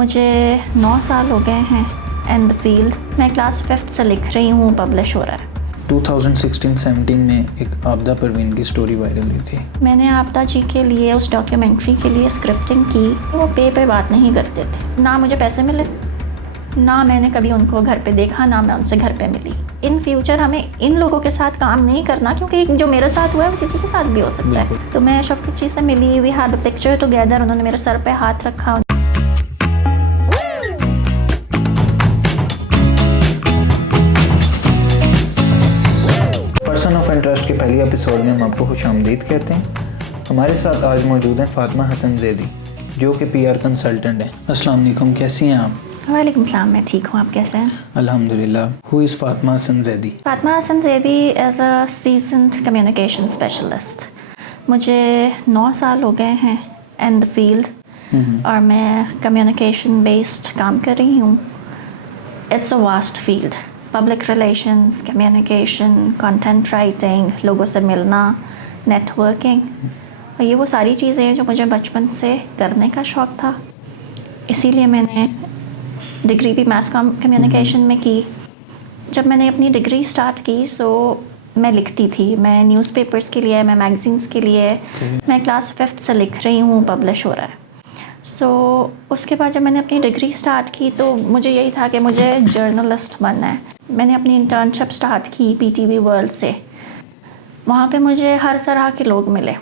मुझे 9 साल हो गए हैं इन द फील्ड। मैं क्लास 5th से लिख रही हूँ, पब्लिश हो रहा है। 2016-17 में एक आपदा परवीन की स्टोरी वायरल हुई थी। मैंने आपदा जी के लिए उस डॉक्यूमेंट्री के लिए स्क्रिप्टिंग की। वो पे बात नहीं करते थे, ना मुझे पैसे मिले, ना मैंने कभी उनको घर पे देखा, ना मैं उनसे घर पे मिली। इन फ्यूचर हमें इन लोगों के साथ काम नहीं करना, क्योंकि जो मेरे साथ हुआ है वो किसी के साथ भी हो सकता है। तो मैं शफकत जी से मिली, we had a picture together, उन्होंने मेरे सर पे हाथ रखा। पर्सन ऑफ इंटरेस्ट के पहले एपिसोड में हम आपको खुशामदीद कहते हैं। हमारे साथ आज मौजूद हैं फातिमा हसन जैदी, जो कि पीआर कंसल्टेंट हैं। अस्सलाम वालेकुम, कैसी हैं आप? वालेकुम सलाम, मैं ठीक हूँ, आप कैसे हैं? अल्हम्दुलिल्लाह। Who is Fatima Hasan Zaidi? Fatima Hasan Zaidi as a seasoned communication specialist. मुझे 9 साल हो गए हैं इन द फील्ड और मैं कम्युनिकेशन बेस्ड काम कर रही हूँ। It's a vast field, public relations, communication, content writing, लोगों से मिलना, नेटवर्किंग, और ये वो सारी चीज़ें हैं जो मुझे बचपन से करने का शौक़ था। इसीलिए मैंने डिग्री भी मास कम्युनिकेशन में की। जब मैंने अपनी डिग्री स्टार्ट की मैं लिखती थी, मैं न्यूज़पेपर्स के लिए, मैं मैगज़ीन्स के लिए। मैं क्लास 5th से लिख रही हूँ, पब्लिश हो रहा है। उसके बाद जब मैंने अपनी डिग्री स्टार्ट की तो मुझे यही था कि मुझे जर्नलिस्ट बनना है। मैंने अपनी इंटर्नशिप स्टार्ट की पीटीवी वर्ल्ड से। वहाँ पे मुझे हर तरह के लोग मिले।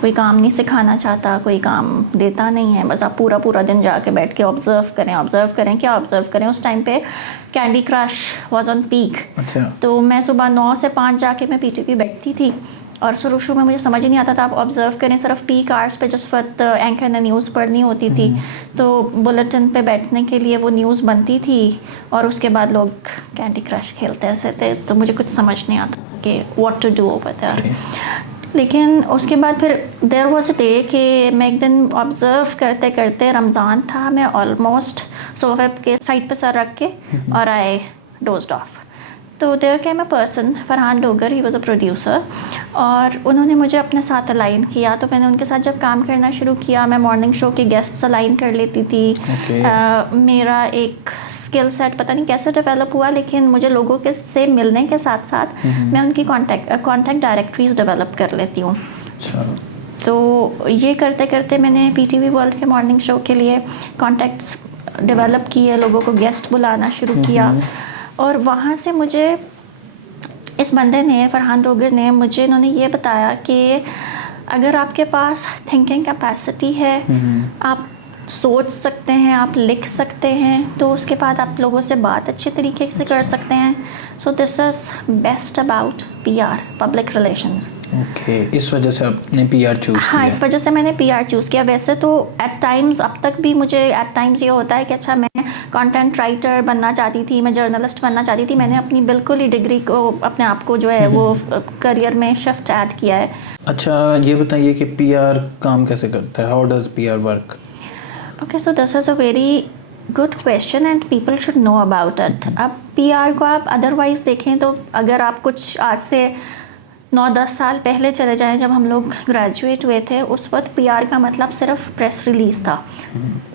कोई काम नहीं सिखाना चाहता, कोई काम देता नहीं है, बस आप पूरा दिन जाके बैठ के ऑब्ज़र्व करें। क्या ऑब्ज़र्व करें? उस टाइम पे candy crush was on peak. अच्छा। तो मैं सुबह 9 से 5 जाके मैं पीटीवी बैठती थी, और शुरू में मुझे समझ ही नहीं आता था। आप ऑब्ज़र्व करें, सिर्फ पीक आवर्स पे जिस वक्त एंकर ने न्यूज़ पढ़नी होती थी तो बुलेटिन पे बैठने के लिए वो न्यूज़ बनती थी, और उसके बाद लोग कैंडी क्रश खेलते ऐसे थे। तो मुझे कुछ समझ नहीं आता कि what to do over there. लेकिन उसके बाद फिर देयर वाज अ डे कि मैं एक दिन ऑब्ज़र्व करते करते, रमज़ान था, मैं ऑलमोस्ट सोफे के साइड पे सर रख के और आई डोज्ड ऑफ। तो there came a person, Farhan Dogar, he was a producer, और उन्होंने मुझे अपने साथ अलाइन किया। तो मैंने उनके साथ जब काम करना शुरू किया, मैं मॉर्निंग शो के गेस्ट्स अलाइन कर लेती थी। मेरा एक स्किल सेट पता नहीं कैसे डेवलप हुआ, लेकिन मुझे लोगों के से मिलने के साथ साथ मैं उनकी कॉन्टैक्ट डायरेक्टरीज डेवलप कर लेती हूँ। तो ये करते करते मैंने पीटीवी वर्ल्ड के मॉर्निंग शो के लिए कॉन्टैक्ट्स डेवलप किए, लोगों को गेस्ट बुलाना शुरू किया। और वहाँ से मुझे इस बंदे ने, फरहान डोगर ने, इन्होंने ये बताया कि अगर आपके पास थिंकिंग कैपेसिटी है, आप सोच सकते हैं, आप लिख सकते हैं, तो उसके बाद आप लोगों से बात अच्छे तरीके से कर सकते हैं। So this is best about PR, public relations. Okay, इस वजह से आपने पीआर चूज़ किया? हाँ, इस वजह से मैंने पीआर चूज़ किया। वैसे तो एट टाइम्स, अब तक भी मुझे एट टाइम्स ये होता है कि अच्छा, मैं कंटेंट राइटर बनना चाहती थी, मैं जर्नलिस्ट बनना चाहती थी। मैंने अपनी बिल्कुल ही डिग्री को, अपने आप को जो है वो करियर में शिफ्ट ऐड किया है। अच्छा, ये बताइए कि पीआर काम कैसे करता है? How does PR work? Okay, so this is a very good question and people should know about it. अब पीआर को आप अदरवाइज़ देखें तो, अगर आप कुछ आज से 9-10 साल पहले चले जाएं, जब हम लोग ग्रेजुएट हुए थे, उस वक्त पीआर का मतलब सिर्फ प्रेस रिलीज़ था,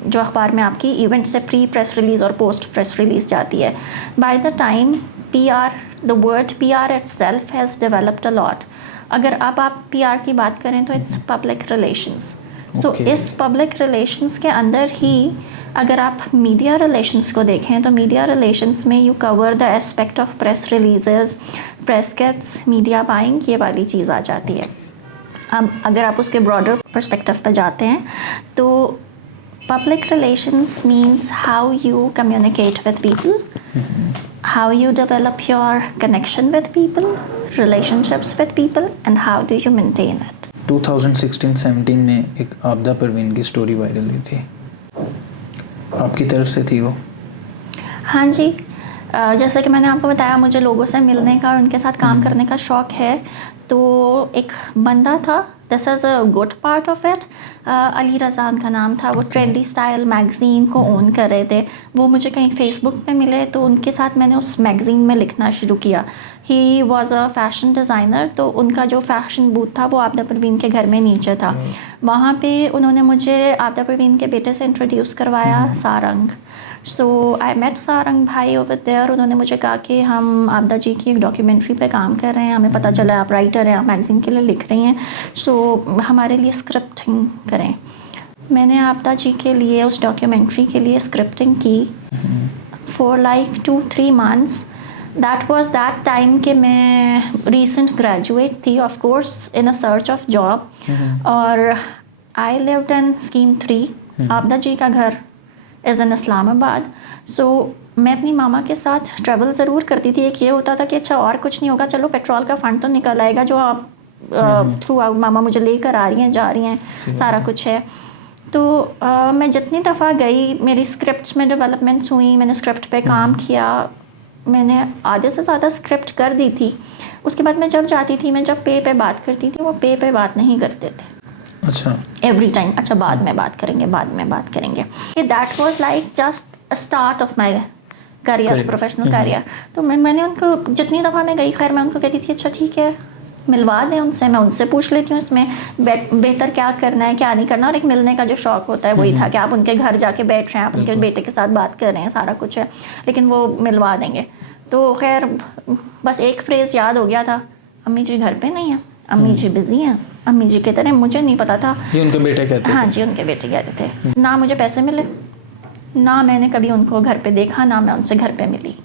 जो अखबार में आपकी इवेंट से प्री प्रेस रिलीज़ और पोस्ट प्रेस रिलीज़ जाती है। By the time PR, the word PR itself has developed a lot. अगर अब आप पीआर की बात करें तो इट्स पब्लिक रिलेशंस। सो इस पब्लिक रिलेशंस के अंदर ही अगर आप मीडिया रिलेशंस को देखें तो मीडिया रिलेशंस में you cover the aspect of press releases, press kits, media buying, ये वाली चीज़ आ जाती है। अब अगर आप उसके ब्रॉडर पर्सपेक्टिव पे जाते हैं तो public relations means how you communicate with people, how you develop your connection with people, relationships with people, and how do you maintain it. 2016-17 में एक आपदा परवीन की स्टोरी वायरल हुई थी, आपकी तरफ से थी वो? हाँ जी, जैसे कि मैंने आपको बताया, मुझे लोगों से मिलने का और उनके साथ काम करने का शौक़ है। तो एक बंदा था, this is a good part of it. Ali Raza उनका नाम था, वो ट्रेंडी स्टाइल मैगज़ीन को ओन कर रहे थे। वो मुझे कहीं फेसबुक पे मिले तो उनके साथ मैंने उस मैगज़ीन में लिखना शुरू किया। He was a fashion designer, तो उनका जो फ़ैशन बूथ था वो आबिदा परवीन के घर में नीचे था। वहाँ पे उन्होंने मुझे आबिदा परवीन के बेटे से इंट्रोड्यूस करवाया, सारंग। सो आई मेट सारंग भाई ओवर देयर। उन्होंने मुझे कहा कि हम आबिदा जी की एक डॉक्यूमेंट्री पे काम कर रहे हैं, हमें पता चला आप राइटर हैं, आप मैगज़ीन के लिए लिख रही हैं, सो हमारे लिए स्क्रिप्टिंग करें। मैंने आबिदा जी के लिए उस डॉक्यूमेंट्री के लिए स्क्रिप्टिंग की for like 2-3 months. That was that time कि मैं रीसेंट ग्रेजुएट थी, of course in a search of job, और I lived in scheme 3। Abida ji का घर इज़ इन इस्लामाबाद। सो मैं अपनी मामा के साथ ट्रैवल ज़रूर करती थी। एक ये होता था कि अच्छा और कुछ नहीं होगा, चलो पेट्रोल का फ़ंड तो निकल आएगा जो आप थ्रू आउट मामा मुझे लेकर आ रही हैं, जा रही हैं, सारा कुछ है। तो मैं जितनी दफ़ा गई मेरी स्क्रिप्ट्स में डेवलपमेंट्स हुई, मैंने स्क्रिप्ट पे काम किया, मैंने आधे से ज़्यादा स्क्रिप्ट कर दी थी। उसके बाद मैं जब जाती थी, मैं जब पे बात करती थी, वो पे बात नहीं करते थे। अच्छा, एवरी टाइम अच्छा बाद में बात करेंगे, बाद में बात करेंगे। That was like just a start of my career, professional career. तो मैंने उनको जितनी दफ़ा मैं गई, खैर मैं उनको कहती थी अच्छा ठीक है मिलवा दें उनसे, मैं उनसे पूछ लेती हूँ इसमें बेहतर क्या करना है क्या नहीं करना। और एक मिलने का जो शौक़ होता है वही था कि आप उनके घर जाके बैठ रहे हैं, आप उनके बेटे के साथ बात कर रहे हैं, सारा कुछ है, लेकिन वो मिलवा देंगे। तो खैर बस एक फ्रेज़ याद हो गया था, अम्मी जी घर पे नहीं है, अम्मी जी बिज़ी हैं, अम्मी जी की तरह। मुझे नहीं पता था ये उनके बेटे कहते थे? हाँ जी, उनके बेटे कहते थे। ना मुझे पैसे मिले, ना मैंने कभी उनको घर पे देखा, ना मैं उनसे घर पे मिली।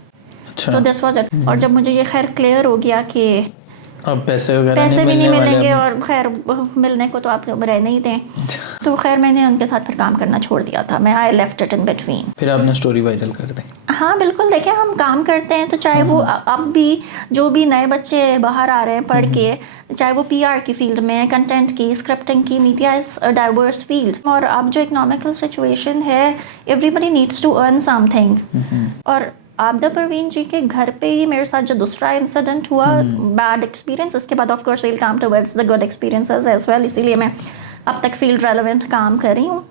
अच्छा। सो दिस वाज इट। और जब मुझे ये खैर क्लियर हो गया कि अब पैसे वगैरह पैसे भी नहीं मिलने वाले मिलेंगे अब। और खैर मिलने को तो आप रहने ही दें, तो खैर मैंने उनके साथ फिर काम करना छोड़ दिया था। मैं I left it in between. फिर आपने स्टोरी वायरल कर दी? हाँ बिल्कुल, देखिए हम काम करते हैं तो चाहे वो अब भी जो भी नए बच्चे बाहर आ रहे हैं पढ़ के, चाहे वो पीआर की फील्ड में, कंटेंट की, स्क्रिप्टिंग की, media is a diverse field. और अब जो इकोनॉमिकल सिचुएशन है, everybody needs to earn something. और आबिदा परवीन जी के घर पे ही मेरे साथ जो दूसरा इंसिडेंट हुआ, बैड एक्सपीरियंस, इसके बाद of course will come towards the good experiences as well, इसीलिए मैं अब तक फील्ड रेलेवेंट काम कर रही हूँ।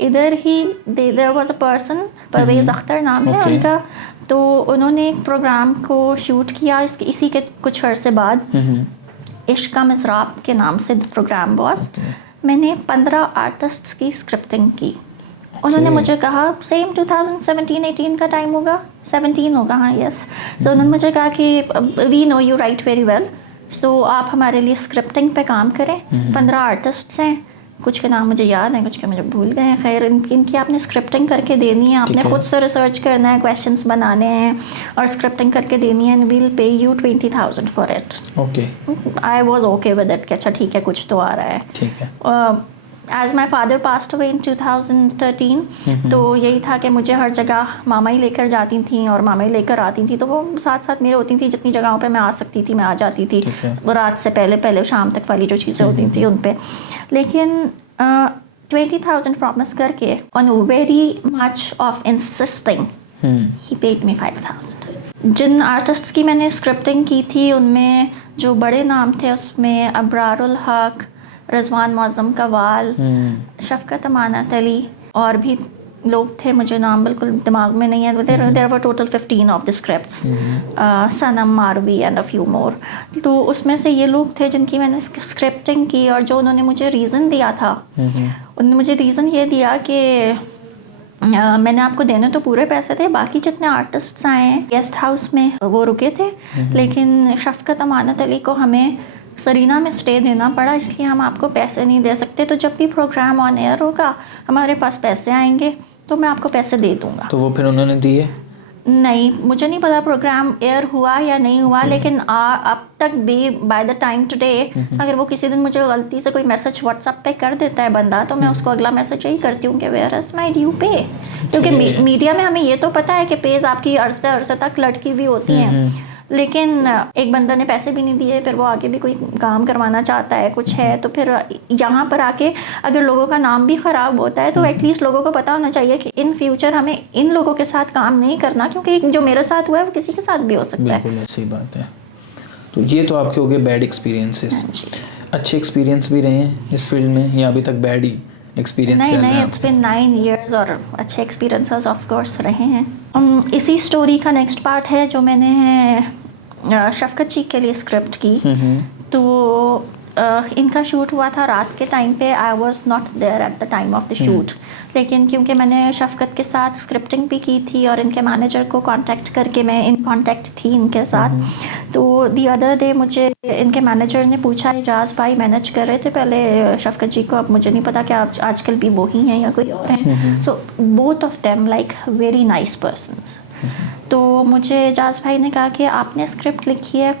इधर ही there was a person, Parvez Akhtar नाम है उनका, तो उन्होंने एक प्रोग्राम को शूट किया इसी के कुछ अर्से बाद, इश्क का मिसराब के नाम से प्रोग्राम वॉज। मैंने 15 आर्टिस्ट्स की स्क्रिप्टिंग की। उन्होंने मुझे कहा, सेम 2017-18 का टाइम होगा, 17 होगा, हाँ यस। तो उन्होंने मुझे कहा कि we know you right very well, so आप हमारे लिए स्क्रिप्टिंग पे काम करें। 15 आर्टिस्ट्स हैं, कुछ के नाम मुझे याद हैं, कुछ के मुझे भूल गए हैं। खैर इनकी आपने स्क्रिप्टिंग करके देनी है, आपने खुद से रिसर्च करना है, क्वेश्चंस बनाने हैं और स्क्रिप्टिंग करके देनी है, एंड वील पे you 20,000 for it. Okay. I was okay with it कि अच्छा ठीक है, कुछ तो आ रहा है। ठीक है। As my father passed away in 2013, तो यही था कि मुझे हर जगह मामा ही लेकर जाती थी और मामा ही लेकर आती थी, तो वो साथ साथ मेरे होती थी, जितनी जगहों पे मैं आ सकती थी मैं आ जाती थी, वो रात से पहले शाम तक वाली जो चीज़ें होती थी उन पे। लेकिन 20,000 प्रॉमिस करके on very much of insisting he paid me 5,000। जिन आर्टिस्ट्स की मैंने स्क्रिप्टिंग की थी उनमें जो बड़े नाम थे उसमें अबरारुल हक, रिजवान मौज़म कवाल, शफ़क़त अमानत अली, और भी लोग थे, मुझे नाम बिल्कुल दिमाग में नहीं है। There were total 15 of the scripts, Sanam Marvi and a few more. तो उसमें से ये लोग थे जिनकी मैंने स्क्रिप्टिंग की, और जो उन्होंने मुझे रीज़न दिया था, उन्होंने मुझे रीज़न ये दिया कि मैंने आपको देने तो पूरे पैसे थे, बाकी जितने आर्टिस्ट्स आए हैं गेस्ट हाउस में वो रुके थे, लेकिन शफ़क़त अमानत अली को हमें सरीना में स्टे देना पड़ा, इसलिए हम आपको पैसे नहीं दे सकते। तो जब भी प्रोग्राम ऑन एयर होगा हमारे पास पैसे आएंगे तो मैं आपको पैसे दे दूँगा। तो वो फिर उन्होंने दिए? नहीं, मुझे नहीं पता प्रोग्राम एयर हुआ या नहीं हुआ, लेकिन अब तक भी बाय द टाइम टुडे अगर वो किसी दिन मुझे गलती से कोई मैसेज व्हाट्सएप पे कर देता है बंदा, तो मैं उसको अगला मैसेज यही करती हूँ कि वेयर इज माय ड्यू पे। क्योंकि मीडिया में हमें ये तो पता है कि पेज आपकी अरसे तक लटकी हुई होती हैं, लेकिन एक बंदा ने पैसे भी नहीं दिए, फिर वो आगे भी कोई काम करवाना चाहता है, कुछ है, तो फिर यहाँ पर आके अगर लोगों का नाम भी ख़राब होता है तो एटलीस्ट लोगों को पता होना चाहिए कि इन फ्यूचर हमें इन लोगों के साथ काम नहीं करना, क्योंकि जो मेरे साथ हुआ है वो किसी के साथ भी हो सकता है। बिल्कुल ऐसी बात है। तो ये तो आपके हो गए बैड एक्सपीरियंसेस। अच्छे एक्सपीरियंस भी रहे हैं इस फील्ड में या अभी तक बैड ही? एक्सपीरियंस नहीं चल रहा नहीं, है इट्स बिन 9 इयर्स और अच्छे एक्सपीरियंसेस ऑफ कोर्स रहे हैं। इसी स्टोरी का नेक्स्ट पार्ट है जो मैंने शफकत जी के लिए स्क्रिप्ट की। तो इनका शूट हुआ था रात के टाइम पे। I was not there at the time of the shoot, लेकिन क्योंकि मैंने शफकत के साथ स्क्रिप्टिंग भी की थी और इनके मैनेजर को कांटेक्ट करके मैं इन कांटेक्ट थी इनके साथ। तो दी अदर डे मुझे इनके मैनेजर ने पूछा, एजाज भाई मैनेज कर रहे थे पहले शफकत जी को, अब मुझे नहीं पता कि आप आजकल भी वो ही हैं या कोई और हैं। So both of them like very nice persons. तो मुझे एजाज भाई ने कहा कि आपने स्क्रिप्ट लिखी है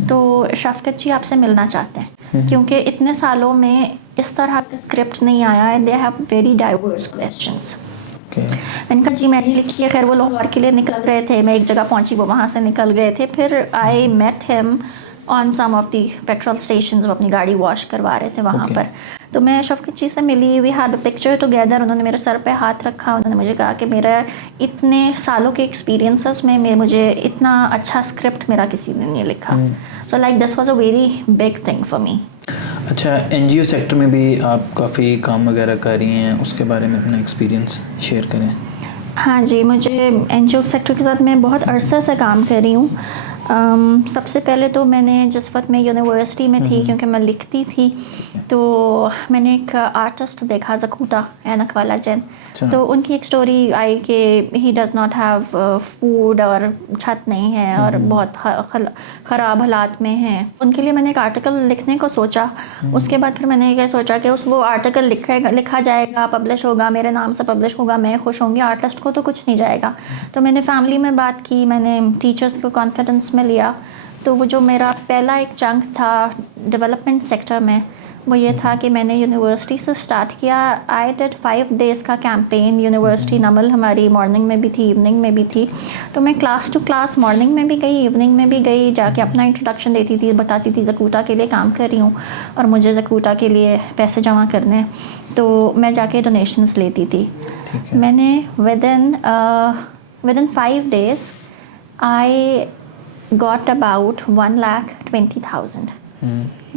तो शफकत जी आपसे मिलना चाहते हैं, क्योंकि इतने सालों में इस तरह का स्क्रिप्ट नहीं आया है। They have very diverse questions. मैंने कहा जी मैंने लिखी है। खैर वो लाहौर के लिए निकल रहे थे, मैं एक जगह पहुंची, वो वहाँ से निकल गए थे। फिर I met him on some of the petrol station, वो अपनी गाड़ी वॉश करवा रहे थे वहाँ पर। तो मैं शफकत जी से मिली, we had a picture together. उन्होंने मेरे सर पे हाथ रखा, उन्होंने मुझे कहा कि मेरा इतने सालों के एक्सपीरियंसेस में मुझे इतना अच्छा स्क्रिप्ट मेरा किसी ने नहीं लिखा। So like this was a very big thing for me. अच्छा, एनजीओ सेक्टर में भी आप काफ़ी काम वगैरह कर रही हैं, उसके बारे में अपना एक्सपीरियंस शेयर करें। हाँ जी, मुझे एनजीओ सेक्टर के साथ मैं बहुत अरसे से काम कर रही हूँ। सबसे पहले तो मैंने जिस वक्त मैं यूनिवर्सिटी में थी, क्योंकि मैं लिखती थी, तो मैंने एक आर्टिस्ट देखा, जकूटा ऐनक वाला जैन। तो उनकी एक स्टोरी आई कि he does not have food और छत नहीं है और बहुत ख़राब हालात में हैं। उनके लिए मैंने एक आर्टिकल लिखने को सोचा। उसके बाद फिर मैंने ये सोचा कि वो आर्टिकल लिखा जाएगा, पब्लिश होगा, मेरे नाम से पब्लिश होगा, मैं खुश होंगी, आर्टिस्ट को तो कुछ नहीं जाएगा। तो मैंने फैमिली में बात की, मैंने टीचर्स को कॉन्फिडेंस में लिया। तो वो जो मेरा पहला एक चंक था डेवलपमेंट सेक्टर में, वो ये था कि मैंने यूनिवर्सिटी से स्टार्ट किया। आई डिड 5 डेज़ का कैंपेन। यूनिवर्सिटी नमल हमारी मॉर्निंग में भी थी, इवनिंग में भी थी। तो मैं क्लास टू क्लास मॉर्निंग में भी गई, इवनिंग में भी गई, जाके अपना इंट्रोडक्शन देती थी, बताती थी ज़कूटा के लिए काम कर रही हूँ और मुझे ज़कूटा के लिए पैसे जमा करने हैं। तो मैं जाके डोनेशंस लेती थी। मैंने with in 5 days I got about 1,20,000।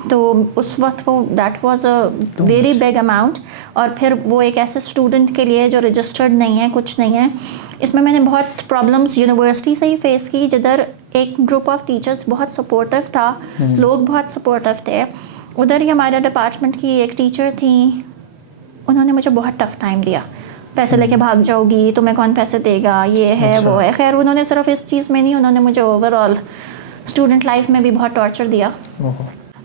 तो उस वक्त वो that was a very big amount. और फिर वो एक ऐसे स्टूडेंट के लिए जो रजिस्टर्ड नहीं है, कुछ नहीं है। इसमें मैंने बहुत प्रॉब्लम्स यूनिवर्सिटी से ही फेस की, जिधर एक ग्रुप ऑफ टीचर्स बहुत सपोर्टिव था, लोग बहुत सपोर्टिव थे। उधर ही हमारे डिपार्टमेंट की एक टीचर थी, उन्होंने मुझे बहुत टफ टाइम दिया। पैसे लेके भाग जाओगी, तुम्हें कौन पैसे देगा, ये है वो है। खैर उन्होंने सिर्फ इस चीज़ में नहीं, उन्होंने मुझे ओवरऑल स्टूडेंट लाइफ में भी बहुत टॉर्चर दिया।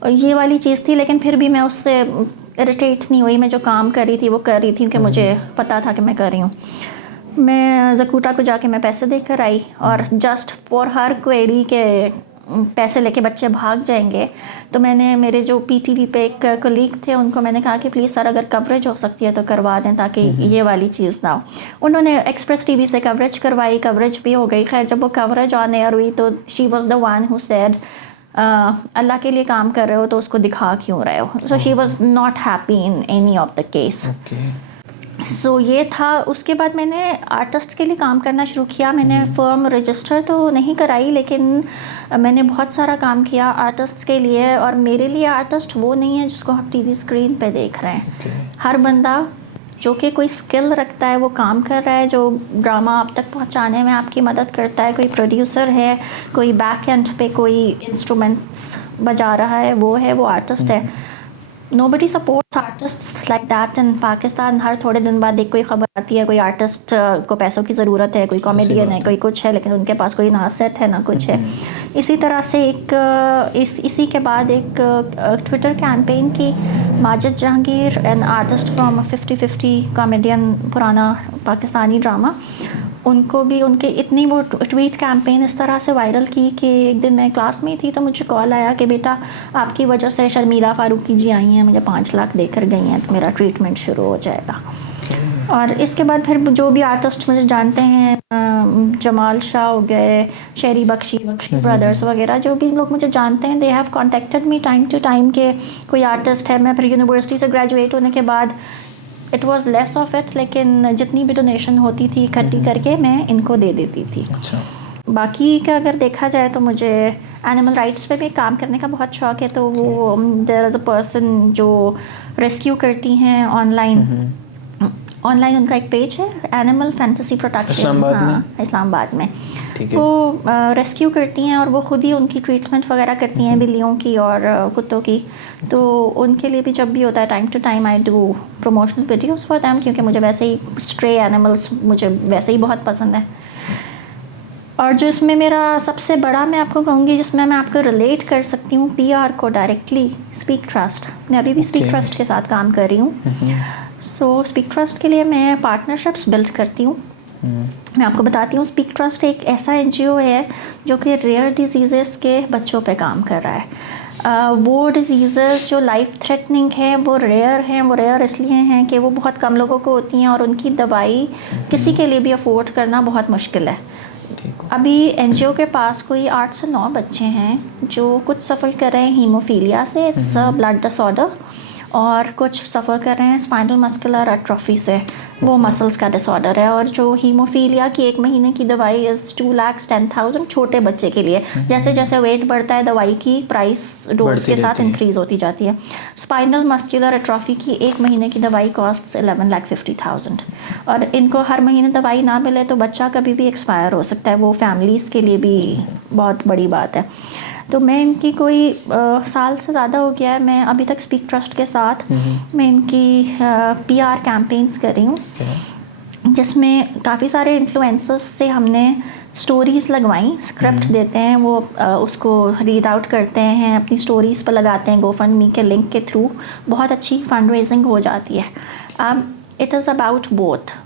और ये वाली चीज़ थी, लेकिन फिर भी मैं उससे इरिटेट नहीं हुई। मैं जो काम कर रही थी वो कर रही थी, क्योंकि मुझे पता था कि मैं कर रही हूँ। मैं ज़कूटा को जाके मैं पैसे देकर आई, और जस्ट फॉर हर क्वेरी के पैसे लेके बच्चे भाग जाएंगे, तो मैंने मेरे जो पीटीवी पे एक कलीग थे, उनको मैंने कहा कि प्लीज़ सर अगर कवरेज हो सकती है तो करवा दें, ताकि ये वाली चीज़ ना हो। उन्होंने एक्सप्रेस टीवी से कवरेज करवाई, कवरेज भी हो गई। खैर जब वो कवरेज ऑन एयर हुई तो she was the one who said अल्लाह के लिए काम कर रहे हो तो उसको दिखा क्यों रहे हो। So she was not happy in any of the case. So ये था। उसके बाद मैंने आर्टिस्ट के लिए काम करना शुरू किया। मैंने फर्म रजिस्टर तो नहीं कराई, लेकिन मैंने बहुत सारा काम किया आर्टिस्ट के लिए। और मेरे लिए आर्टिस्ट वो नहीं है जिसको आप टीवी स्क्रीन पे देख रहे हैं। हर बंदा जो कि कोई स्किल रखता है वो काम कर रहा है, जो ड्रामा आप तक पहुंचाने में आपकी मदद करता है। कोई प्रोड्यूसर है, कोई बैक एंड पे कोई इंस्ट्रूमेंट्स बजा रहा है, वो आर्टिस्ट है। Nobody supports artists like that in Pakistan. हर थोड़े दिन बाद एक कोई खबर आती है, कोई आर्टिस्ट को पैसों की ज़रूरत है, कोई कॉमेडियन है, कोई कुछ है, लेकिन उनके पास कोई ना सेट है ना कुछ है। इसी तरह से इसी के बाद एक ट्विटर कैंपेन की। Majid Jahangir an artist from 50-50 comedian, पुराना पाकिस्तानी ड्रामा, उनको भी उनके इतनी वो ट्वीट कैंपेन इस तरह से वायरल की कि एक दिन मैं क्लास में थी तो मुझे कॉल आया कि बेटा आपकी वजह से शर्मिला फारूकी जी आई हैं, मुझे 5 लाख देकर गई हैं, तो मेरा ट्रीटमेंट शुरू हो जाएगा। और इसके बाद फिर जो भी आर्टिस्ट मुझे जानते हैं, जमाल शाह हो गए, शेरी बख्शी ब्रदर्स वगैरह, जो भी लोग मुझे जानते हैं, they have contacted me time to time के कोई आर्टिस्ट है। मैं फिर यूनिवर्सिटी से ग्रेजुएट होने के बाद it was less of it, लेकिन जितनी भी डोनेशन होती थी इकट्ठी करके मैं इनको दे देती थी। अच्छा। बाकी का अगर देखा जाए तो मुझे एनिमल राइट्स पे भी काम करने का बहुत शौक है, तो वो देयर इज़ अ पर्सन जो रेस्क्यू करती हैं ऑनलाइन। ऑनलाइन उनका एक पेज है, एनिमल फैंटेसी प्रोटेक्शन, इस्लामाबाद में? इस्लामाबाद में। ठीक है। वो रेस्क्यू करती हैं और वो खुद ही उनकी ट्रीटमेंट वगैरह करती हैं बिल्लियों की और कुत्तों की। तो उनके लिए भी जब भी होता है time to time I do promotional videos for them, क्योंकि मुझे वैसे ही स्ट्रे एनिमल्स मुझे वैसे ही बहुत पसंद है। और जो इसमें मेरा सबसे बड़ा मैं आपको कहूँगी जिसमें मैं आपको रिलेट कर सकती हूँ PR को डायरेक्टली, स्पीक ट्रस्ट। मैं अभी भी स्पीक ट्रस्ट के साथ काम कर रही हूँ। सो स्पीक ट्रस्ट के लिए मैं पार्टनरशिप्स बिल्ड करती हूँ। मैं आपको बताती हूँ, स्पीक ट्रस्ट एक ऐसा NGO है जो कि रेयर डिजीज़ेस के बच्चों पे काम कर रहा है। वो डिजीज़ेस जो लाइफ थ्रेटनिंग है वो रेयर हैं। वो रेयर इसलिए हैं कि वो बहुत कम लोगों को होती हैं और उनकी दवाई किसी के लिए भी अफोर्ड करना बहुत मुश्किल है। अभी NGO के पास कोई 8 से 9 बच्चे हैं जो कुछ सफ़र कर रहे हैं हीमोफीलिया से, इट्स ब्लड डिसऑर्डर, और कुछ सफ़र कर रहे हैं स्पाइनल मस्कुलर एट्रोफी से, वो मसल्स का डिसऑर्डर है। और जो हीमोफीलिया की 1 महीने की दवाई इज़ 2,10,000 छोटे बच्चे के लिए। जैसे जैसे वेट बढ़ता है दवाई की प्राइस डोज के साथ इंक्रीज़ होती जाती है। स्पाइनल मस्कुलर एट्रोफी की 1 महीने की दवाई कॉस्ट 11,50,000, और इनको हर महीने दवाई ना मिले तो बच्चा कभी भी एक्सपायर हो सकता है। वो फैमिलीज़ के लिए भी बहुत बड़ी बात है। तो मैं इनकी कोई साल से ज़्यादा हो गया है, मैं अभी तक स्पीक ट्रस्ट के साथ मैं इनकी PR कैंपेन्स कर रही हूँ, जिसमें काफ़ी सारे इन्फ्लुएंसर्स से हमने स्टोरीज़ लगवाई। स्क्रिप्ट देते हैं, वो उसको रीड आउट करते हैं, अपनी स्टोरीज़ पर लगाते हैं GoFundMe के लिंक के थ्रू। बहुत अच्छी फंड रेजिंग हो जाती है। अब इट इज़ अबाउट बोथ।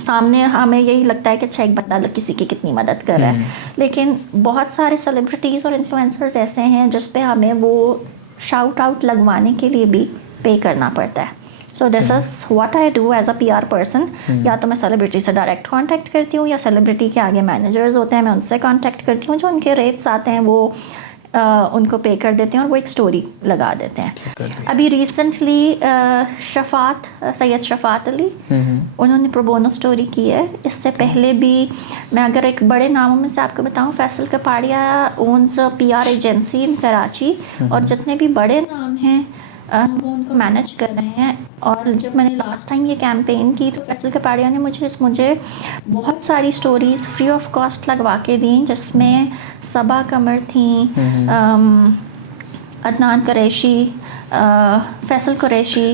सामने हमें यही लगता है कि अच्छा एक बंदा किसी की कितनी मदद कर रहा है, लेकिन बहुत सारे सेलिब्रिटीज़ और इन्फ्लुएंसर्स ऐसे हैं जिस पे हमें वो शाउट आउट लगवाने के लिए भी पे करना पड़ता है। So this is what I do as a PR person. या तो मैं सेलिब्रिटी से डायरेक्ट कांटेक्ट करती हूँ, या सेलिब्रिटी के आगे मैनेजर्स होते हैं, मैं उनसे कांटेक्ट करती हूँ। जो उनके रेट्स आते हैं वो उनको पे कर देते हैं और वो एक स्टोरी लगा देते हैं। अभी रिसेंटली सैयद शफात अली, उन्होंने प्रोबोनो स्टोरी की है। इससे पहले भी मैं अगर एक बड़े नामों में से आपको बताऊं, Faisal Kapadia owns PR agency in Karachi, और जितने भी बड़े नाम हैं वो उनको मैनेज कर रहे हैं। और जब मैंने लास्ट टाइम ये कैंपेन की तो फैसल कपाड़िया ने मुझे बहुत सारी स्टोरीज़ फ्री ऑफ कॉस्ट लगवा के दी, जिसमें सबा कमर थी, अदनान कुरैशी, फैसल कुरैशी,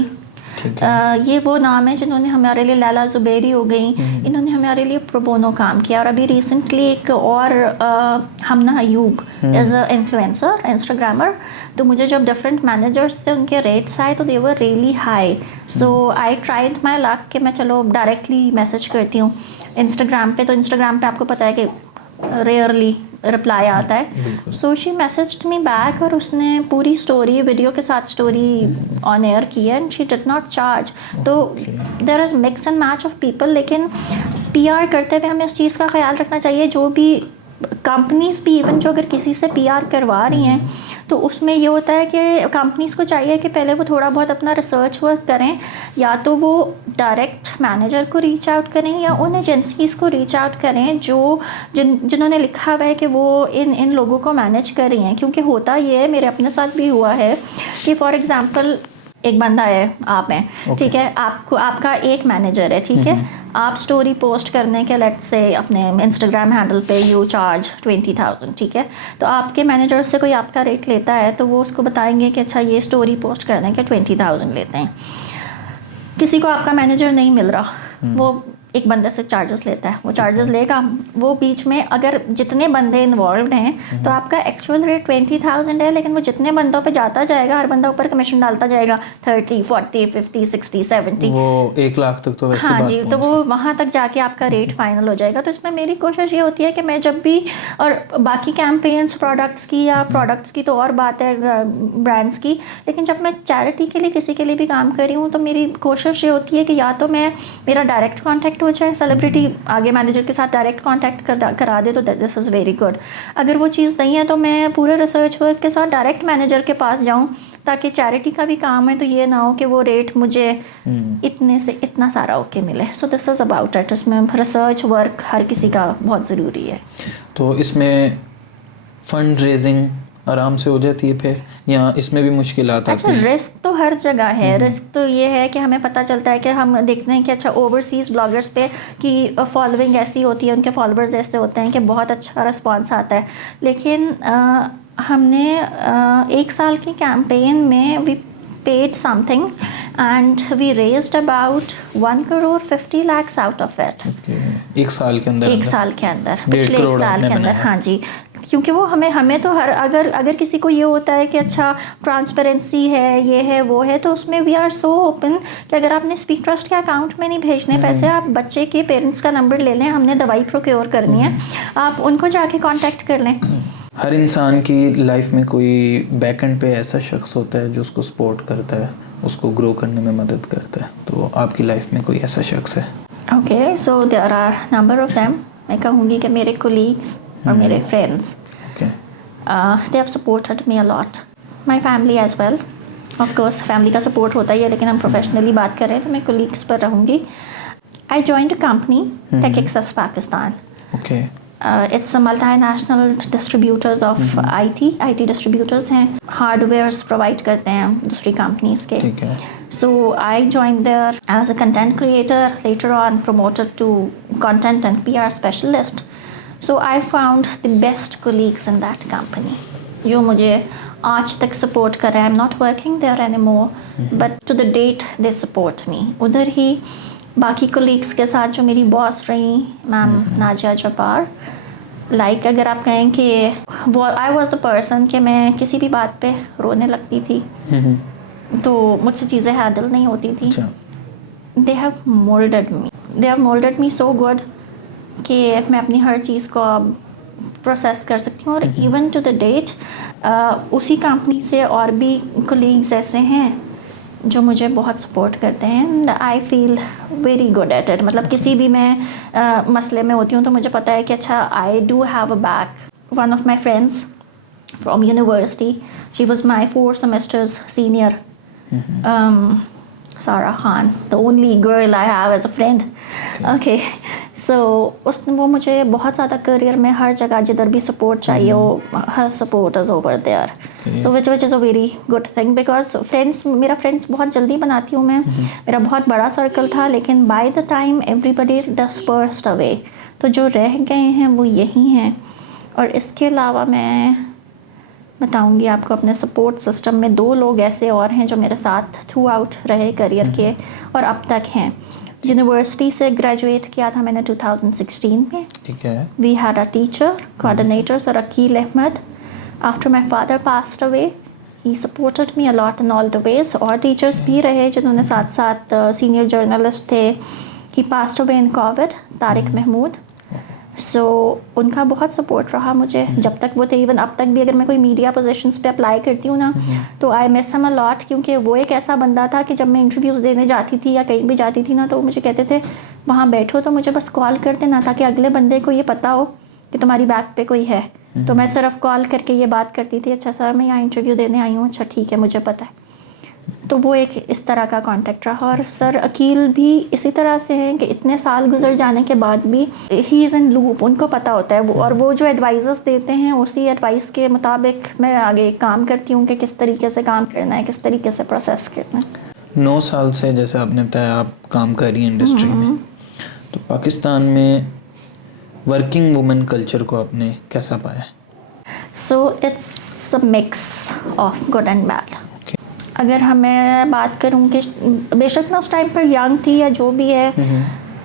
ये वो नाम है जिन्होंने हमारे लिए, लैला ज़ुबैरी हो गई, इन्होंने हमारे लिए प्रोबोनो काम किया। और अभी रिसेंटली एक और Hamna Ayub as a influencer, Instagrammer. तो मुझे जब डिफरेंट मैनेजर्स थे उनके रेट्स आए तो they were really high. So I tried my luck कि मैं चलो डायरेक्टली मैसेज करती हूँ इंस्टाग्राम पे। तो इंस्टाग्राम पे आपको पता है कि रेयरली रिप्लाई आता है। So she messaged me back, और उसने पूरी स्टोरी वीडियो के साथ स्टोरी ऑन एयर की है, and she did not charge. तो there is mix and match of people. लेकिन PR करते हुए हमें उस चीज़ का ख्याल रखना चाहिए, जो भी कंपनीज भी इवन जो अगर किसी से PR करवा रही हैं तो उसमें ये होता है कि कंपनीज को चाहिए कि पहले वो थोड़ा बहुत अपना रिसर्च वर्क करें, या तो वो डायरेक्ट मैनेजर को रीच आउट करें या उन एजेंसीज़ को रीच आउट करें जो जिन्होंने लिखा हुआ है कि वो इन लोगों को मैनेज कर रही हैं। क्योंकि होता ये है, मेरे अपने साथ भी हुआ है कि फॉर एग्ज़ाम्पल एक बंदा है, आप हैं, ठीक है, आपका एक मैनेजर है, ठीक है, आप स्टोरी पोस्ट करने के लेट्स से अपने इंस्टाग्राम हैंडल पे यू चार्ज 20,000, ठीक है। तो आपके मैनेजर से कोई आपका रेट लेता है तो वो उसको बताएंगे कि अच्छा ये स्टोरी पोस्ट करने के 20,000 लेते हैं। किसी को आपका मैनेजर नहीं मिल रहा, वो एक बंदे से चार्जेस लेता है, वो चार्जेस लेगा, वो बीच में अगर जितने बंदे इन्वॉल्व हैं तो आपका एक्चुअल रेट 20,000 है, लेकिन वो जितने बंदों पे जाता जाएगा हर बंदा ऊपर कमीशन डालता जाएगा 30, 40, 50, 60, 70, वो 1 लाख तक तो वैसे हाँ जी, तो वो वहाँ तक जाके आपका रेट फाइनल हो जाएगा। तो इसमें मेरी कोशिश ये होती है कि मैं जब भी, और बाकी कैंपेन्स प्रोडक्ट्स की या प्रोडक्ट्स की तो और बात है ब्रांड्स की, लेकिन जब मैं चैरिटी के लिए किसी के लिए भी काम कर रही हूँ तो मेरी कोशिश ये होती है कि या तो मेरा डायरेक्ट कॉन्टैक्ट हो जाए, सेलिब्रिटी आगे मैनेजर के साथ डायरेक्ट कांटेक्ट करा दे तो दिस इज़ वेरी गुड। अगर वो चीज़ नहीं है तो मैं पूरे रिसर्च वर्क के साथ डायरेक्ट मैनेजर के पास जाऊं, ताकि चैरिटी का भी काम है तो ये ना हो कि वो रेट मुझे इतने से इतना सारा ओके मिले। सो दिस इज़ अबाउट इट। इसमें रिसर्च वर्क हर किसी का बहुत ज़रूरी है। तो इसमें फंड रेजिंग आराम से हो जाती है फिर, या इसमें भी मुश्किलात आती अच्छा, हैं? रिस्क तो हर जगह है। रिस्क तो ये है कि हमें पता चलता है कि हम देखते हैं कि अच्छा ओवरसीज़ ब्लॉगर्स पे कि फॉलोइंग ऐसी होती है, उनके फॉलोअर्स ऐसे होते हैं कि बहुत अच्छा रिस्पांस आता है। लेकिन हमने 1 साल की कैंपेन में we paid something and we raised about 1,50,00,000 out of it. एक साल के अंदर? 1 साल के अंदर, 1.5 पिछले 1 करोड़ साल आपने के अंदर, बनाया। हाँ जी। क्योंकि वो हमें तो हर अगर किसी को ये होता है कि अच्छा ट्रांसपेरेंसी है, ये है, वो है, तो उसमें वी आर सो ओपन कि अगर आपने स्पीक ट्रस्ट के अकाउंट में नहीं भेजने पैसे, आप बच्चे के पेरेंट्स का नंबर ले लें, हमने दवाई प्रोक्योर करनी है, आप उनको जाके कांटेक्ट कर लें। हर इंसान की लाइफ में कोई बैक एंड पे ऐसा शख्स होता है जो उसको सपोर्ट करता है, उसको ग्रो करने में मदद करता है, तो आपकी लाइफ में कोई ऐसा शख्स है? Okay, so there are number of them. मैं कहूँगी कि मेरे कोलीग्स और मेरे friends, Okay. they have supported me a lot. My family as well. Of course, family का support होता ही है, लेकिन हम प्रोफेशनली बात कर रहे हैं तो मैं colleagues पर रहूँगी. I joined a company, TechXS Pakistan. Okay. It's a multinational distributors of IT distributors हैं, hardwares provide करते हैं दूसरी companies के. ठीक है. So I joined there as a content creator, later on promoted to content and PR specialist. So I found the best colleagues in that company, जो मुझे आज तक support कर रहे हैं. I'm not working there anymore, but to the date they support me. उधर ही बाकी colleagues के साथ जो मेरी boss रही, मैम नाजिया जब्बार, like अगर आप कहें कि वो I was the person कि मैं किसी भी बात पे रोने लगती थी, तो मुझसे चीज़ें हैंडल नहीं होती थी. अच्छा. They have molded me so good कि मैं अपनी हर चीज़ को प्रोसेस कर सकती हूँ. और इवन टू द डेट उसी कंपनी से और भी कोलीग्स ऐसे हैं जो मुझे बहुत सपोर्ट करते हैं. And I feel very good at it. मतलब किसी भी मैं मसले में होती हूँ तो मुझे पता है कि अच्छा I do have a back. One of my friends from university, she was my 4 semesters senior, Sarah Khan, the only girl I have as a friend. Okay, so वो मुझे बहुत ज़्यादा करियर में हर जगह जिधर भी सपोर्ट चाहिए वो हर support is over there. So which is a very good thing because मेरा फ्रेंड्स बहुत जल्दी बनाती हूँ मैं. मेरा बहुत बड़ा सर्कल था, लेकिन by the time everybody dispersed away, तो जो रह गए हैं वो यही हैं. और इसके अलावा मैं बताऊंगी आपको अपने सपोर्ट सिस्टम में 2 लोग ऐसे और हैं जो मेरे साथ थ्रू आउट रहे करियर के और अब तक हैं. यूनिवर्सिटी से ग्रेजुएट किया था मैंने 2016 में. ठीक है. We had a teacher coordinator sir Aqeel Ahmed. After my father passed away he supported me a lot in all the ways. और टीचर्स भी रहे जिन्होंने साथ साथ सीनियर जर्नलिस्ट थे. He passed away in Covid, Tariq Mahmood. So उनका बहुत सपोर्ट रहा मुझे जब तक वो थे. इवन अब तक भी अगर मैं कोई मीडिया पोजीशंस पे अप्लाई करती हूँ ना, तो I miss him a lot, क्योंकि वो एक ऐसा बंदा था कि जब मैं इंटरव्यूज़ देने जाती थी या कहीं भी जाती थी ना, तो वो मुझे कहते थे वहाँ बैठो तो मुझे बस कॉल कर देना, ताकि अगले बंदे को ये पता हो कि तुम्हारी बैक पे कोई है. तो मैं सिर्फ कॉल करके ये बात करती थी, अच्छा सर मैं यहाँ इंटरव्यू देने आई हूँ, अच्छा ठीक है मुझे पता है. तो वो एक इस तरह का कांटेक्ट रहा. और सर अकील भी इसी तरह से हैं कि इतने साल गुजर जाने के बाद भी ही इज़ इन लूप. उनको पता होता है वो, और वो जो एडवाइजर्स देते हैं उसी एडवाइस के मुताबिक मैं आगे काम करती हूँ कि किस तरीके से काम करना है, किस तरीके से प्रोसेस करना है. 9 साल से जैसे आपने बताया आप काम कर रही हैं इंडस्ट्री में, तो पाकिस्तान में वर्किंग वुमेन कल्चर को आपने कैसा पाया? So it's a mix of good and bad. अगर हमें बात करूँ कि बेशक मैं उस टाइम पर यंग थी या जो भी है,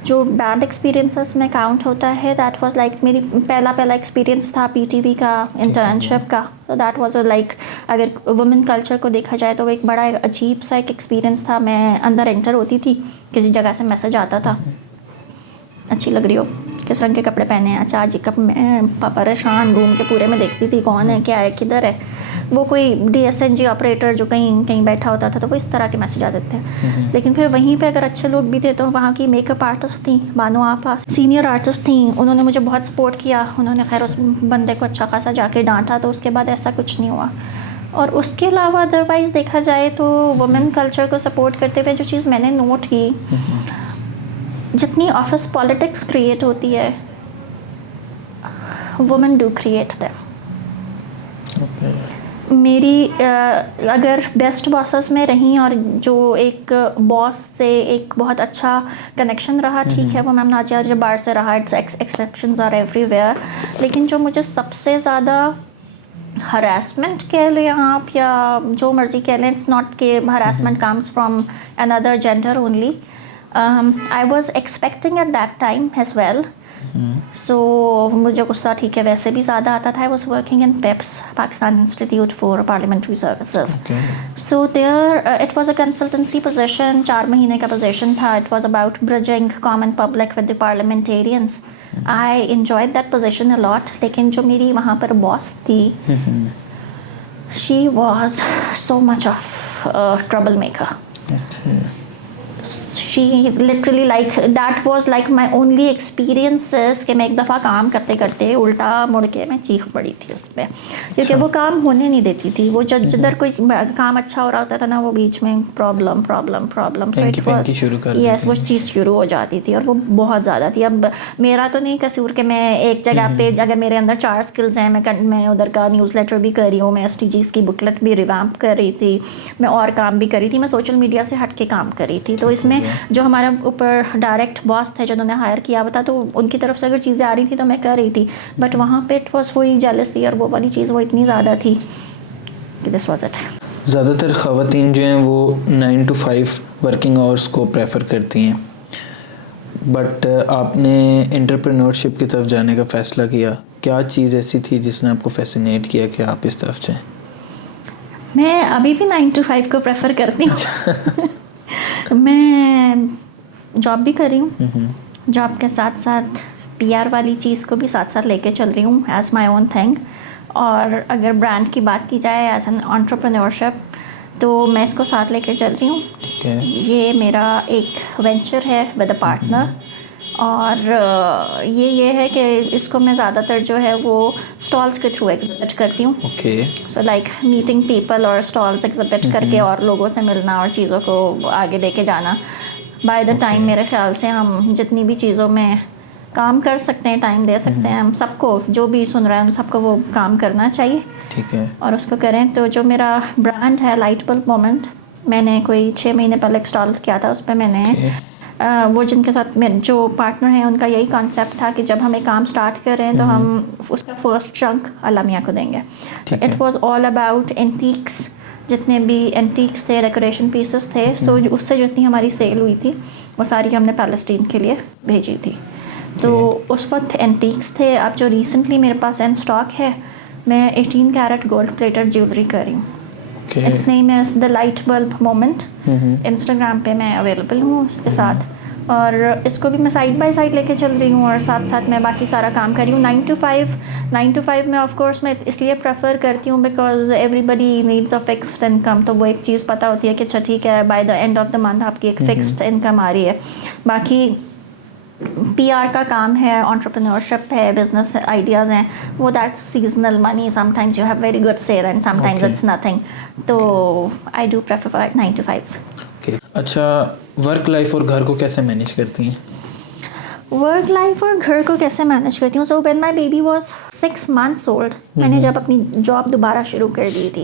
जो बैड एक्सपीरियंसेस में काउंट होता है, दैट वाज लाइक मेरी पहला एक्सपीरियंस था पीटीवी का इंटर्नशिप का. तो दैट वाज लाइक अगर वुमेन कल्चर को देखा जाए तो वो एक बड़ा अजीब सा एक एक्सपीरियंस था. मैं अंदर एंटर होती थी, किसी जगह से मैसेज आता था अच्छी लग रही हो, किस रंग के कपड़े पहने हैं, अच्छा आज कब. मैं परेशान घूम के पूरे में देखती थी कौन है, क्या है, किधर है. वो कोई DSNG ऑपरेटर जो कहीं बैठा होता था, तो वो इस तरह के मैसेज आते थे. लेकिन फिर वहीं पे अगर अच्छे लोग भी थे तो वहाँ की मेकअप आर्टिस्ट थी बानो आपा, सीनियर आर्टिस्ट थी, उन्होंने मुझे बहुत सपोर्ट किया. उन्होंने खैर उस बंदे को अच्छा खासा जाके डांटा, तो उसके बाद ऐसा कुछ नहीं हुआ. और उसके अलावा अदरवाइज़ देखा जाए तो वुमेन कल्चर को सपोर्ट करते हुए जो चीज़ मैंने नोट की, जितनी ऑफिस पॉलिटिक्स क्रिएट होती है, वुमेन डू क्रिएट दैम. मेरी अगर बेस्ट बॉसेस में रही और जो एक बॉस से एक बहुत अच्छा कनेक्शन रहा, ठीक है, वो मैम नाजिया जब्बार से रहा, इट्स एक्सेप्शंस आर एवरीवेयर। लेकिन जो मुझे सबसे ज़्यादा हरासमेंट कह लें आप या जो मर्ज़ी कह लें, इट्स नॉट के harassment comes from another gender only. I was expecting at that time as well. So मुझे गुस्सा ठीक है वैसे भी ज़्यादा आता था। I was working in PIPS, Pakistan institute for parliamentary services. So there it was a consultancy position, 4 महीने का पोजीशन था। It was about bridging common public with the parliamentarians. I enjoyed that position a lot. लेकिन जो मेरी वहाँ पर boss थी, she was so much of trouble maker. She literally like that was like my only experiences कि मैं एक दफ़ा काम करते करते उल्टा मुड़ के मैं चीख पड़ी थी उस पर, क्योंकि वो काम होने नहीं देती थी। वो जब जिधर कोई काम अच्छा हो रहा होता था ना, वो बीच में problem so it was yes, वो चीज़ शुरू हो जाती थी और वो बहुत ज़्यादा थी। अब मेरा तो नहीं कसूर कि मैं एक जगह पे, अगर मेरे अंदर 4 स्किल्स हैं, मैं उधर का न्यूज़लेटर भी कर रही हूँ, मैं SDGs की बुकलेट भी रिवैम्प कर रही थी, मैं और काम भी कर रही थी, मैं सोशल मीडिया से हट के काम कर रही थी। तो इसमें जो हमारे ऊपर डायरेक्ट बॉस थे जिन्होंने हायर किया हुआ था, तो उनकी तरफ से अगर चीज़ें आ रही थी तो मैं कर रही थी। बट वहाँ पे इट वॉज वही जेलसी और वो वाली चीज़ वो इतनी ज़्यादा थी कि दिस वॉज इट। ज़्यादातर ख़वातीन जो हैं वो 9 to 5 वर्किंग आवर्स को प्रेफर करती हैं, बट आपने एंटरप्रेन्योरशिप की तरफ जाने का फ़ैसला किया। क्या चीज़ ऐसी थी जिसने आपको फैसिनेट किया कि आप इस तरफ जाएँ? मैं अभी भी 9 to 5 को प्रेफर करती हूँ। मैं जॉब भी कर रही हूँ, जॉब के साथ साथ PR वाली चीज़ को भी साथ साथ लेके चल रही हूँ एज माई ओन थिंग। और अगर ब्रांड की बात की जाए एज एन एंटरप्रेन्योरशिप, तो मैं इसको साथ लेकर चल रही हूँ। ठीक है। ये मेरा एक वेंचर है विद अ पार्टनर। और ये है कि इसको मैं ज़्यादातर जो है वो स्टॉल्स के थ्रू एग्जिबिट करती हूँ। Okay. So like meeting people और स्टॉल्स एग्जिबिट करके और लोगों से मिलना और चीज़ों को आगे लेके जाना। बाय द टाइम मेरे ख्याल से हम जितनी भी चीज़ों में काम कर सकते हैं, टाइम दे सकते हैं, हम सबको, जो भी सुन रहा है उन सबको वो काम करना चाहिए। ठीक है। और उसको करें। तो जो मेरा ब्रांड है लाइट बल्ब मोमेंट, मैंने कोई 6 महीने पहले एक स्टॉल किया था, उस पर मैंने वो जिनके साथ मेरे जो पार्टनर हैं उनका यही कॉन्सेप्ट था कि जब हम एक काम स्टार्ट कर रहे हैं तो हम उसका फर्स्ट चंक अल्लाह मियाँ को देंगे। It was all about antiques, जितने भी एंटीक्स थे, डेकोरेशन पीसेस थे। सो उससे जितनी हमारी सेल हुई थी वो सारी हमने पैलेस्टीन के लिए भेजी थी। तो उस वक्त एंटीक्स थे। अब जो रिसेंटली मेरे पास इन स्टॉक है, मैं 18 कैरेट गोल्ड प्लेटेड ज्वेलरी कर रही हूँ। It's name is the light bulb moment. Instagram पे मैं अवेलेबल हूँ उसके साथ, और इसको भी मैं साइड बाय साइड लेके चल रही हूँ और साथ साथ मैं बाकी सारा काम कर रही हूँ। 9 to 5 में ऑफ कोर्स मैं इसलिए प्रेफर करती हूँ because everybody needs a fixed income. तो वो एक चीज़ पता होती है कि अच्छा ठीक है, by the end of the month आपकी एक फिक्स्ड इनकम आ रही है। बाकी PR का काम है, एंटरप्रेन्योरशिप है, बिजनेस आइडियाज़ हैं, वो that's seasonal money. Sometimes you have very good sale and sometimes it's nothing. तो आई डू प्रेफर 9 to 5। अच्छा, वर्क लाइफ और घर को कैसे मैनेज करती हैं? वर्क लाइफ और घर को कैसे मैनेज करती हूँ? So when my baby was 6 months old, मैंने जब अपनी जॉब दोबारा शुरू कर दी थी।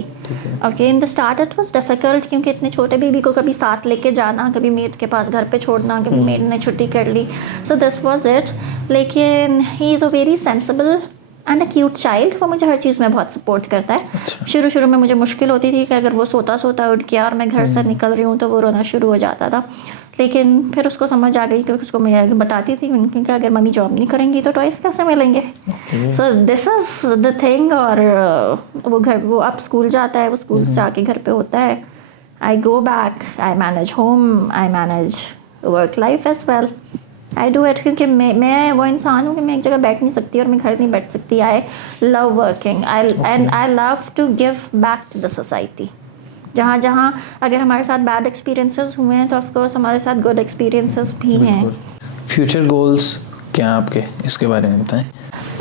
Okay, in the start it was difficult, क्योंकि इतने छोटे बेबी को कभी साथ लेके जाना, कभी मेड के पास घर पे छोड़ना, कभी मेड ने छुट्टी कर ली। So this was it. लेकिन he is a very sensible and a cute child. वो मुझे हर चीज़ में बहुत सपोर्ट करता है। अच्छा। शुरू में मुझे मुश्किल होती थी कि अगर वो सोता उठ गया और मैं घर से निकल रही हूँ तो वो रोना शुरू हो जाता था। लेकिन फिर उसको समझ आ गई, क्योंकि उसको मैं बताती थी कि अगर मम्मी जॉब नहीं करेंगी तो टॉयज़ कैसे मिलेंगे। सो दिस इज़ द थिंग। और वो अब स्कूल जाता है, वो स्कूल से आके घर पे होता है। I go back, I manage home, I manage work life as well. I do it, क्योंकि मैं वो इंसान हूँ कि मैं एक जगह बैठ नहीं सकती और मैं घर नहीं बैठ सकती। I love working, I love to give back to the society. जहाँ अगर हमारे साथ बैड एक्सपीरियंसेस हुए हैं तो ऑफकोर्स हमारे साथ गुड एक्सपीरियंसेस भी हैं। फ्यूचर गोल्स क्या हैं आपके, इसके बारे में बताएं।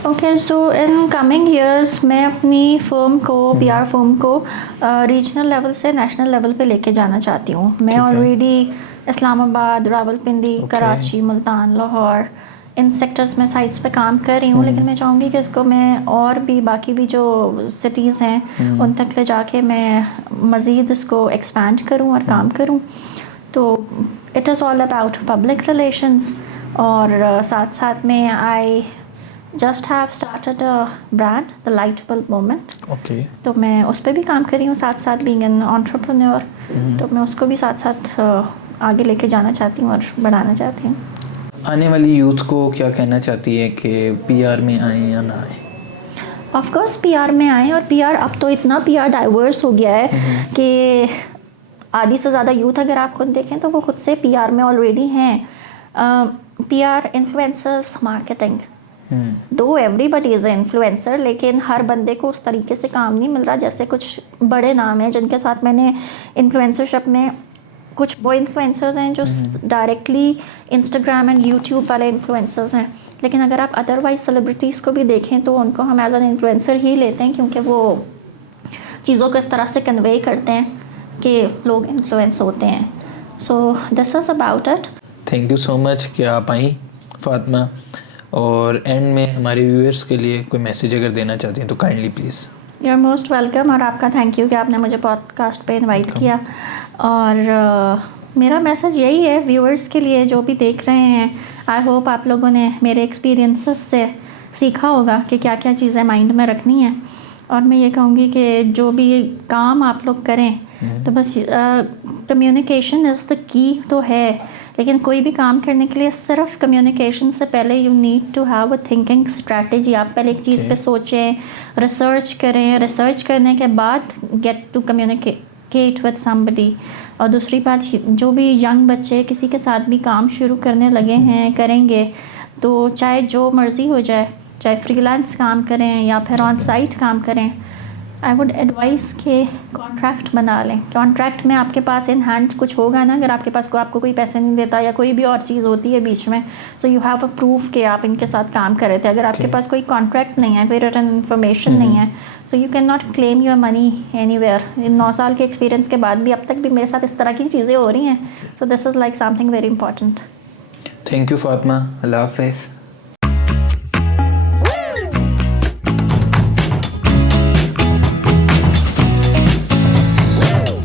Okay, so in coming years मैं अपनी फर्म को, PR फर्म को रीजनल लेवल से नेशनल लेवल पे लेके जाना चाहती हूँ। मैं ऑलरेडी इस्लामाबाद, रावलपिंडी, कराची, मुल्तान, लाहौर, इन सेक्टर्स में साइट्स पे काम कर रही हूँ, लेकिन मैं चाहूँगी कि इसको मैं और भी बाकी भी जो सिटीज़ हैं उन तक ले जाके मैं मज़ीद इसको एक्सपैंड करूँ और काम करूँ। तो it is all about public relations, और साथ साथ में I just have started a brand, the light bulb moment. Okay. तो मैं उस पर भी काम कर रही हूँ साथ साथ, बीइंग एन एंटरप्रेन्योर। तो मैं उसको भी साथ साथ आगे लेके जाना चाहती हूँ और बढ़ाना चाहती हूँ। आने वाली यूथ को क्या कहना चाहती है कि पीआर में आए या ना आए? ऑफ कोर्स पीआर में आए, और पीआर अब तो इतना पीआर डाइवर्स हो गया है कि आधी से ज़्यादा यूथ अगर आप खुद देखें तो वो खुद से पीआर में ऑलरेडी हैं। पीआर, इन्फ्लुएंसर्स, मार्केटिंग, दो एवरीबडी इज़ इन्फ्लुएंसर, लेकिन हर बंदे को उस तरीके से काम नहीं मिल रहा। जैसे कुछ बड़े नाम हैं जिनके साथ मैंने इन्फ्लुएंसरशिप में, कुछ वो इन्फ्लुएंसर्स हैं जो डायरेक्टली इंस्टाग्राम एंड यूट्यूब वाले इन्फ्लुएंसर्स हैं, लेकिन अगर आप अदरवाइज सेलिब्रिटीज़ को भी देखें तो उनको हम एज एन इन्फ्लुएंसर ही लेते हैं, क्योंकि वो चीज़ों को इस तरह से कन्वे करते हैं कि लोग इन्फ्लुएंस होते हैं। So this is about it. Thank you so much कि आप आई फातिमा, और एंड में हमारे व्यूअर्स के लिए कोई मैसेज अगर देना चाहती हैं तो kindly please. You are most welcome, और आपका थैंक यू कि आपने मुझे पॉडकास्ट पे इनवाइट किया। और मेरा मैसेज यही है व्यूअर्स के लिए जो भी देख रहे हैं, आई होप आप लोगों ने मेरे एक्सपीरियंसेस से सीखा होगा कि क्या क्या चीज़ें माइंड में रखनी है। और मैं ये कहूँगी कि जो भी काम आप लोग करें तो बस कम्युनिकेशन इज़ द की तो है, लेकिन कोई भी काम करने के लिए सिर्फ कम्युनिकेशन से पहले you need to have a thinking strategy. आप पहले एक चीज़ पे सोचें, रिसर्च करें, रिसर्च करने के बाद get to communicate with somebody. और दूसरी बात, जो भी यंग बच्चे किसी के साथ भी काम शुरू करने लगे हैं, करेंगे, तो चाहे जो मर्ज़ी हो जाए, चाहे फ्रीलांस काम करें या फिर ऑन साइट काम करें, आई वुड एडवाइस के कॉन्ट्रैक्ट बना लें। कॉन्ट्रैक्ट में आपके पास इन हैंड कुछ होगा ना, अगर आपके पास आपको कोई पैसे नहीं देता या कोई भी और चीज़ होती है बीच में, so you have a proof कि आप इनके साथ काम कर रहे थे। अगर आपके पास कोई कॉन्ट्रैक्ट नहीं है, कोई रिटन इन्फॉर्मेशन नहीं है, so you can not claim your money anywhere. इन 9 साल के एक्सपीरियंस के बाद भी अब तक भी मेरे साथ इस तरह की चीज़ें हो रही हैं। So this is like something very important. Thank you Fatima, अल्लाह हाफ़िज़।